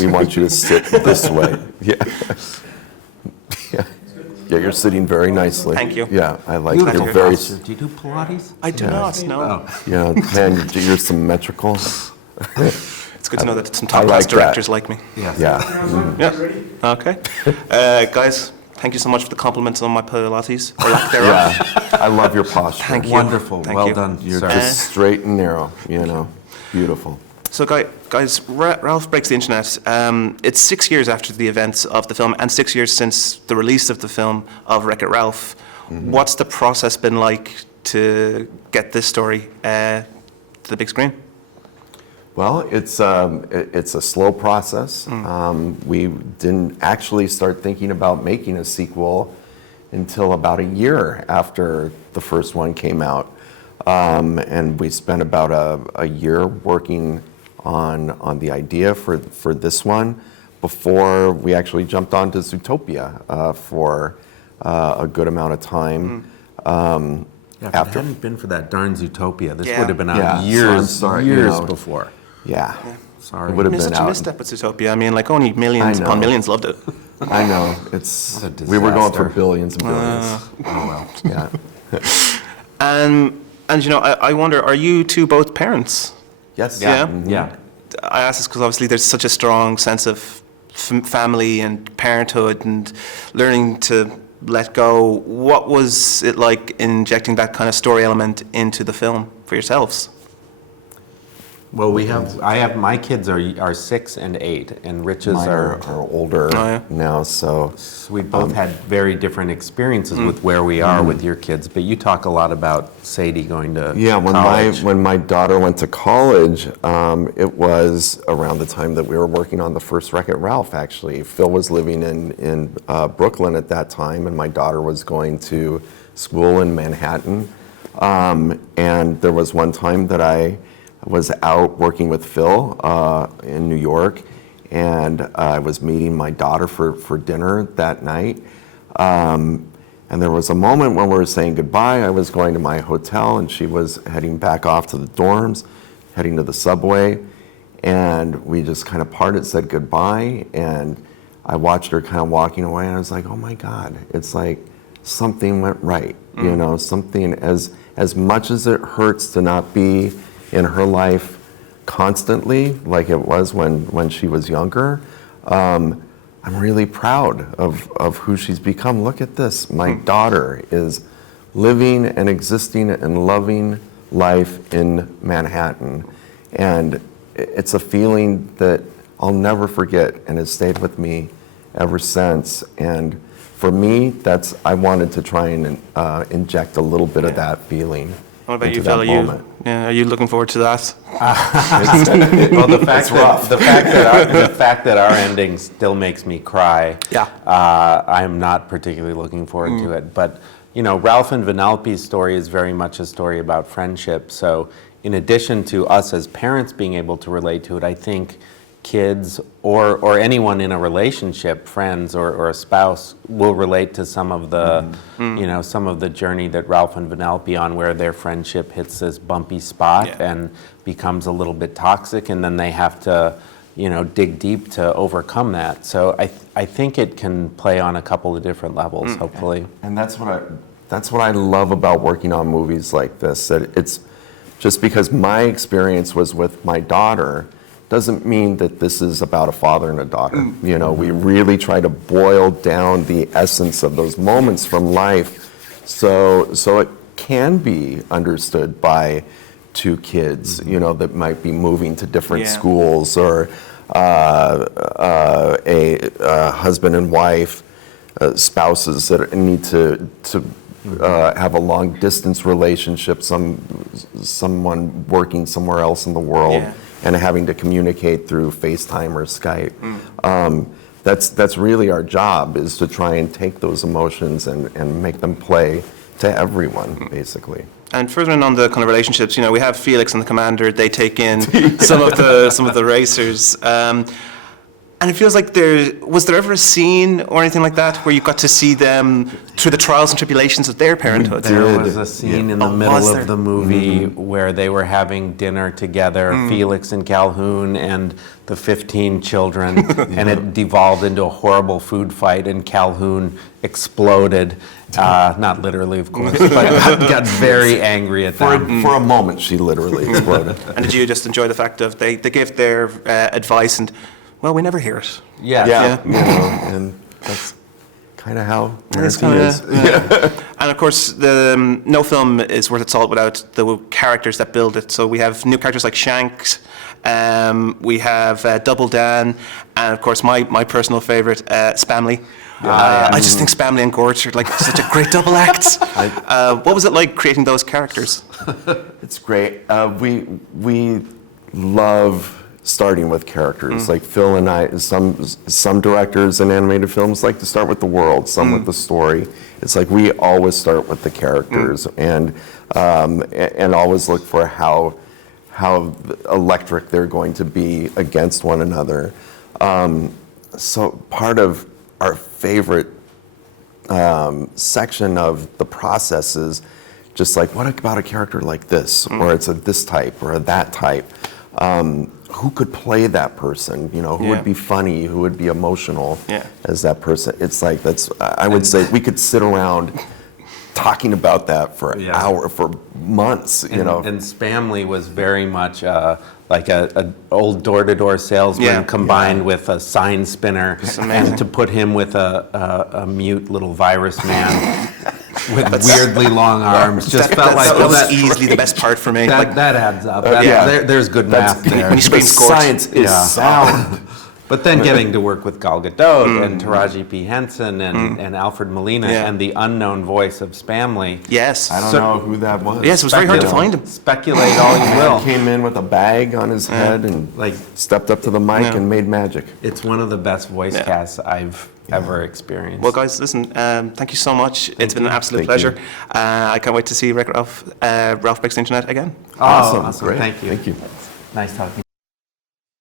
We want you to sit this way. Yeah. Yeah. Yeah, you're sitting very nicely. Thank you. Yeah, I like Beautiful you're very. posture. Do you do Pilates? I do not, no. Yeah, man, you're symmetrical. It's good to know that some I top class like that. directors like me. Yes. Yeah. Yeah. Okay. Guys, thank you so much for the compliments on my Pilates, or lack thereof. Yeah, I love your posture. Thank you. Wonderful. Thank well you. done, You're sir. just straight and narrow, beautiful. So, guys, Ralph Breaks the Internet. It's 6 years after the events of the film, and 6 years since the release of the film of Wreck-It Ralph. Mm-hmm. What's the process been like to get this story to the big screen? Well, it's a slow process. We didn't actually start thinking about making a sequel until about a year after the first one came out, and we spent about a year working on the idea for this one before we actually jumped onto Zootopia for a good amount of time. If it hadn't been for that darn Zootopia, this Yeah. would have been out Yeah, years, so I'm sorry, years before. Yeah. Sorry. It would have It's been such a out. misstep with Zootopia. I mean, like, only millions I upon know. millions loved it. I know. What a We were going for disaster. billions and billions. Oh, well. Yeah. And I wonder, are you two both parents? Yes. Yeah. Yeah. I ask this because obviously there's such a strong sense of family and parenthood and learning to let go. What was it like injecting that kind of story element into the film for yourselves? Well, my kids are 6 and 8, and Rich's Mine are older yeah. now, so we both had very different experiences with where we are with your kids, but you talk a lot about Sadie going to college. when my daughter went to college, it was around the time that we were working on the first Wreck-It Ralph. Actually, Phil was living in Brooklyn at that time, and my daughter was going to school in Manhattan. And there was one time that I was out working with Phil in New York, and I was meeting my daughter for dinner that night. And there was a moment when we were saying goodbye. I was going to my hotel, and she was heading back off to the dorms, heading to the subway, and we just kind of parted, said goodbye, and I watched her kind of walking away, and I was like, oh my God, it's like something went right, something as much as it hurts to not be in her life constantly, like it was when she was younger. I'm really proud of who she's become. Look at this. My daughter is living and existing and loving life in Manhattan. And it's a feeling that I'll never forget and has stayed with me ever since. And for me, I wanted to try and inject a little bit of that feeling. What about you, into that Phil? moment. Are you looking forward to that? Well, the fact that our ending still makes me cry. Yeah. I'm not particularly looking forward to it. But Ralph and Vanellope's story is very much a story about friendship. So, in addition to us as parents being able to relate to it, I think kids or anyone in a relationship, friends or a spouse, will relate to some of the some of the journey that Ralph and Vanellope on, where their friendship hits this bumpy spot and becomes a little bit toxic, and then they have to dig deep to overcome that. So I think it can play on a couple of different levels, hopefully. And that's what I love about working on movies like this. That it's just because my experience was with my daughter doesn't mean that this is about a father and a daughter. We really try to boil down the essence of those moments from life, so it can be understood by two kids, that might be moving to different schools, or a husband and wife, spouses that need to have a long distance relationship, someone working somewhere else in the world. And having to communicate through FaceTime or Skype. That's really our job, is to try and take those emotions and make them play to everyone, basically. And further in on the kind of relationships, we have Felix and the Commander. They take in some of the racers. And it feels like was there ever a scene or anything like that where you got to see them through the trials and tribulations of their parenthood? There was a scene in the Oh, middle was of there? the movie where they were having dinner together, Felix and Calhoun and the 15 children, and it devolved into a horrible food fight, and Calhoun exploded. Not literally, of course, but got very angry at them. For a moment, she literally exploded. And did you just enjoy the fact of they gave their advice and, well, we never hear it? Yeah. You know, and that's kind of how That's parenting is. And of course, no film is worth its salt without the characters that build it. So we have new characters like Shanks, we have Double Dan, and of course my personal favorite, Spamley. I just think Spamley and Gorge are like such a great double act. What was it like creating those characters? It's great. We love starting with characters. Like Phil and I, some directors in animated films like to start with the world, some with the story. It's like we always start with the characters and always look for how electric they're going to be against one another. So part of our favorite section of the process is just like, what about a character like this, or it's a this type or a that type? Who could play that person? You know, who would be funny? Who would be emotional as that person? It's like I would say we could sit around talking about that for an hour, for months. You know, and Spamley was very much like a old door-to-door salesman combined with a sign spinner, and to put him with a mute little virus man with weirdly long arms just felt like that was easily the best part for me. That adds up. There's good math there. When you scream Gorge. science is sound. But then getting to work with Gal Gadot and Taraji P. Henson and Alfred Molina and the unknown voice of Spamley. Yes. I don't know who that was. Yes, it was very hard to find him. Speculate all you will. Came in with a bag on his head and Like stepped up to the mic and made magic. it's one of the best voice casts I've ever experienced. Well, guys, listen, thank you so much. It's been an absolute Thank pleasure. you. I can't wait to see Wreck-It Ralph Breaks the Internet again. Awesome. Great. Thank you. Thank you. Nice talking.